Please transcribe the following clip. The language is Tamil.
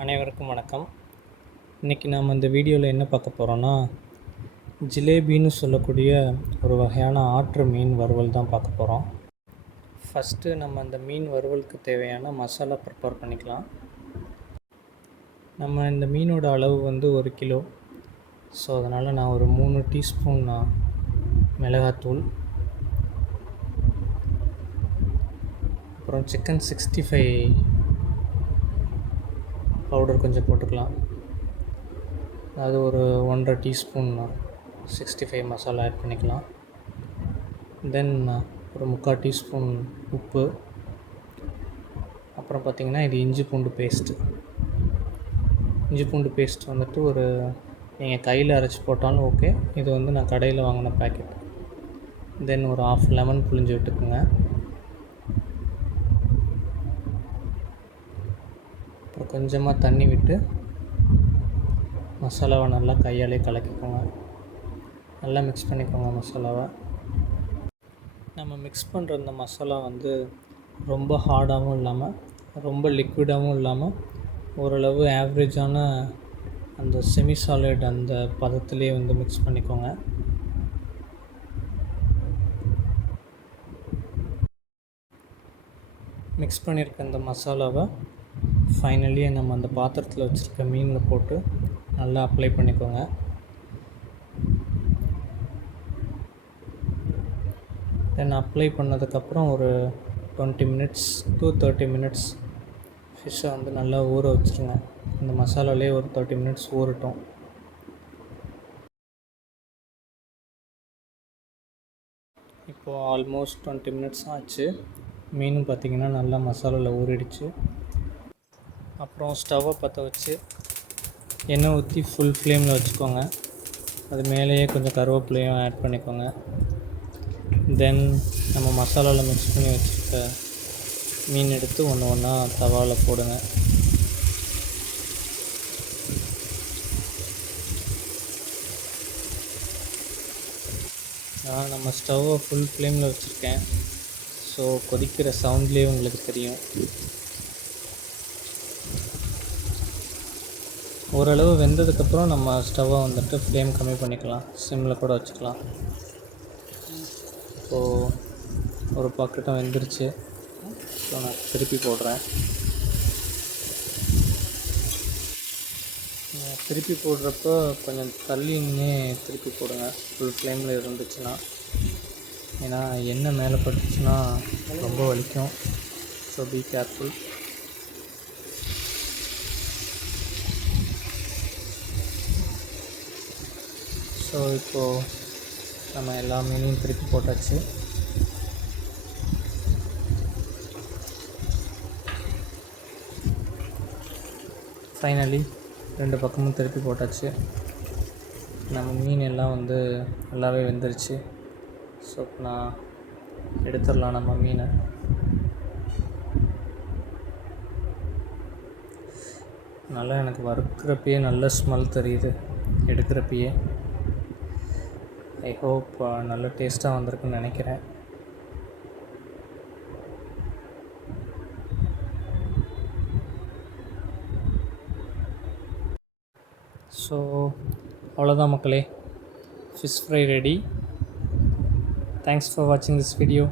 அனைவருக்கும் வணக்கம். இன்றைக்கி நாம் இந்த வீடியோவில் என்ன பார்க்க போகிறோன்னா, ஜிலேபின்னு சொல்லக்கூடிய ஒரு வகையான ஆற்று மீன் வறுவல் தான் பார்க்க போகிறோம். ஃபஸ்ட்டு நம்ம அந்த மீன் வறுவலுக்கு தேவையான மசாலா ப்ரிப்பேர் பண்ணிக்கலாம். நம்ம இந்த மீனோட அளவு 1 கிலோ. ஸோ அதனால் நான் ஒரு 3 டீஸ்பூன் மிளகாத்தூள், அப்புறம் சிக்கன் 65 பவுடர் கொஞ்சம் போட்டுக்கலாம். அது ஒரு 1.5 டீஸ்பூன் 65 மசாலா ஆட் பண்ணிக்கலாம். தென் ஒரு 3/4 டீஸ்பூன் உப்பு. அப்புறம் பார்த்திங்கன்னா இது இஞ்சி பூண்டு பேஸ்ட்டு. இஞ்சி பூண்டு பேஸ்ட் ஒரு நீங்கள் கையில் அரைச்சி போட்டாலும் ஓகே. இது நான் கடையில் வாங்கின பேக்கெட். தென் ஒரு 1/2 லெமன் புழிஞ்சு விட்டுக்குங்க. அப்புறம் கொஞ்சமாக தண்ணி விட்டு மசாலாவை நல்லா கையாலே கலக்கிக்கோங்க. நல்லா மிக்ஸ் பண்ணிக்கோங்க மசாலாவை. நம்ம மிக்ஸ் பண்ணுற இந்த மசாலா ரொம்ப ஹார்டாகவும் இல்லாமல் ரொம்ப லிக்விடாகவும் இல்லாமல் ஓரளவு ஆவரேஜான அந்த செமி சாலிட் அந்த பதத்துலேயே மிக்ஸ் பண்ணிக்கோங்க. மிக்ஸ் பண்ணியிருக்க இந்த மசாலாவை ஃபைனலி நம்ம அந்த பாத்திரத்தில் வச்சுருக்க மீனில் போட்டு நல்லா அப்ளை பண்ணிக்கோங்க. தென் அப்ளை பண்ணதுக்கப்புறம் ஒரு 20 மினிட்ஸ் to 30 மினிட்ஸ் ஃபிஷ்ஷை நல்லா ஊற வச்சுருங்க. இந்த மசாலாலே ஒரு 30 மினிட்ஸ் ஊறட்டும். இப்போது ஆல்மோஸ்ட் 20 மினிட்ஸ் ஆச்சு. மீனும் பார்த்திங்கன்னா நல்லா மசாலாவில் ஊறிடுச்சு. அப்புறம் ஸ்டவ்வை பற்ற வச்சு எண்ணெய் ஊற்றி ஃபுல் ஃப்ளேமில் வச்சுக்கோங்க. அது மேலேயே கொஞ்சம் கருவேப்பிலையும் ஆட் பண்ணிக்கோங்க. தென் நம்ம மசாலாவில் மிக்ஸ் பண்ணி வச்சுருக்க மீன் எடுத்து ஒன்று ஒன்றா தவாவில் போடுங்க. நான் நம்ம ஸ்டவ்வை ஃபுல் ஃப்ளேமில் வச்சுருக்கேன். ஸோ கொதிக்கிற சவுண்ட்லேயே உங்களுக்கு தெரியும். ஓரளவு வெந்ததுக்கப்புறம் நம்ம ஸ்டவ்வை ஃப்ளேம் கம்மி பண்ணிக்கலாம். சிம்மில் கூட வச்சுக்கலாம். இப்போது ஒரு பக்கெட்டும் வெந்துருச்சு. ஸோ நான் திருப்பி போடுறேன். திருப்பி போடுறப்போ கொஞ்சம் தள்ளின்னே திருப்பி போடுங்க, ஃபுல் ஃப்ளேமில் இருந்துச்சுன்னா. ஏன்னா எண்ணெய் மேலே பட்டுச்சுன்னா ரொம்ப வலிக்கும். So be careful. ஸோ இப்போது நம்ம எல்லா மீனையும் திருப்பி போட்டாச்சு. ஃபைனலி 2 பக்கமும் திருப்பி போட்டாச்சு. நம்ம மீன் எல்லாம் நல்லாவே வெந்துருச்சு. ஸோ இப்போ நான் எடுத்துடலாம் நம்ம மீனை. நல்லா எனக்கு வறுக்கிறப்பயே நல்ல ஸ்மெல் தெரியுது எடுக்கிறப்பயே. ஐ ஹோப் நல்ல டேஸ்ட்டாக வந்திருக்குன்னு நினைக்கிறேன். ஸோ அவ்வளோதான் மக்களே, fish fry ready. Thanks for வாட்சிங் திஸ் வீடியோ.